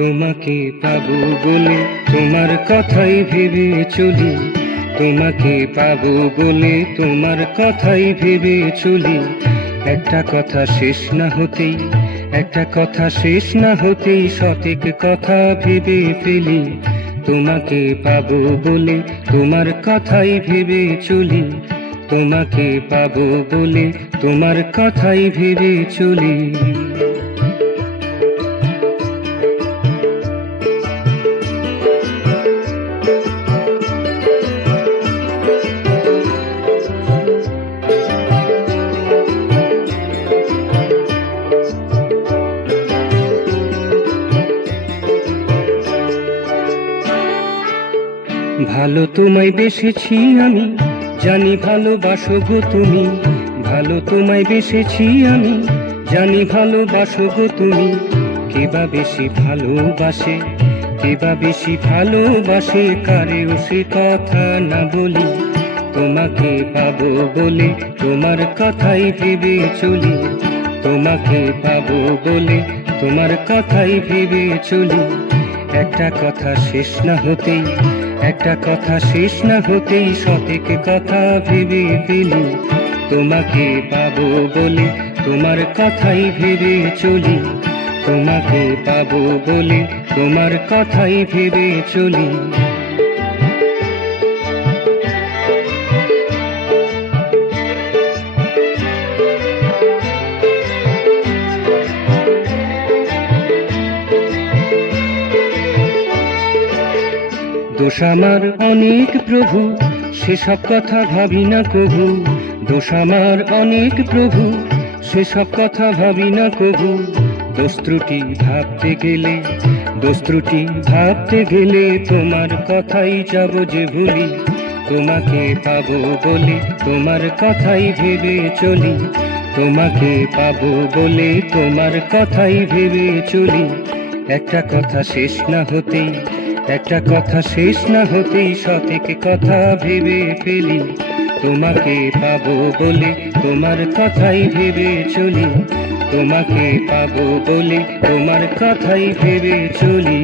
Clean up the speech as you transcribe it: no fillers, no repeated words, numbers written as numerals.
তোমাকে পাবো বলে তোমার কথাই ভেবে চলি, তোমাকে পাবো বলে তোমার কথাই ভেবে চলি। একটা কথা শেষ না হতেই, একটা কথা শেষ না হতেই সঠিক কথা ভেবে ফেলি। তোমাকে পাবো বলে তোমার কথাই ভেবে চলি, তোমাকে পাবো বলে তোমার কথাই ভেবে চলি। ভালো তোমায় বেসেছি আমি, জানি ভালোবাসো গো তুমি। ভালো তোমায় বেসেছি আমি, জানি ভালোবাসো গো তুমি। কে বা বেশি ভালোবাসে, কে বা বেশি ভালোবাসে, কারেও সে কথা না বলি। তোমাকে পাবো বলে তোমার কথাই ভেবে চলি, তোমাকে পাবো বলে তোমার কথাই ভেবে চলি। একটা কথা শেষ না হতেই, একটা কথা শেষ না হতেই সঠিক কথা ভেবে ফেলি। তোমাকে পাবো বলে তোমার কথাই ভেবে চলি, তোমাকে পাবো বলে তোমার কথাই ভেবে চলি। দোষ আমার অনেক প্রভু, সেসব কথা ভাবি না কভু। দোষ আমার অনেক প্রভু, সেসব কথা ভাবি না কভু। দোষ ত্রুটি ভাবতে গেলে, দোষ ত্রুটি ভাবতে গেলে তোমার কথাই যাব যে ভুলি। তোমাকে পাবো বলে তোমার কথাই ভেবে চলি, তোমাকে পাবো বলে তোমার কথাই ভেবে চলি। একটা কথা শেষ না হতেই, একটা কথা শেষ না হতেই সঠিক কথা ভেবে ফেলি। তোমাকে পাবো বলে তোমার কথাই ভেবে চলি, তোমাকে পাবো বলে তোমার কথাই ভেবে চলি।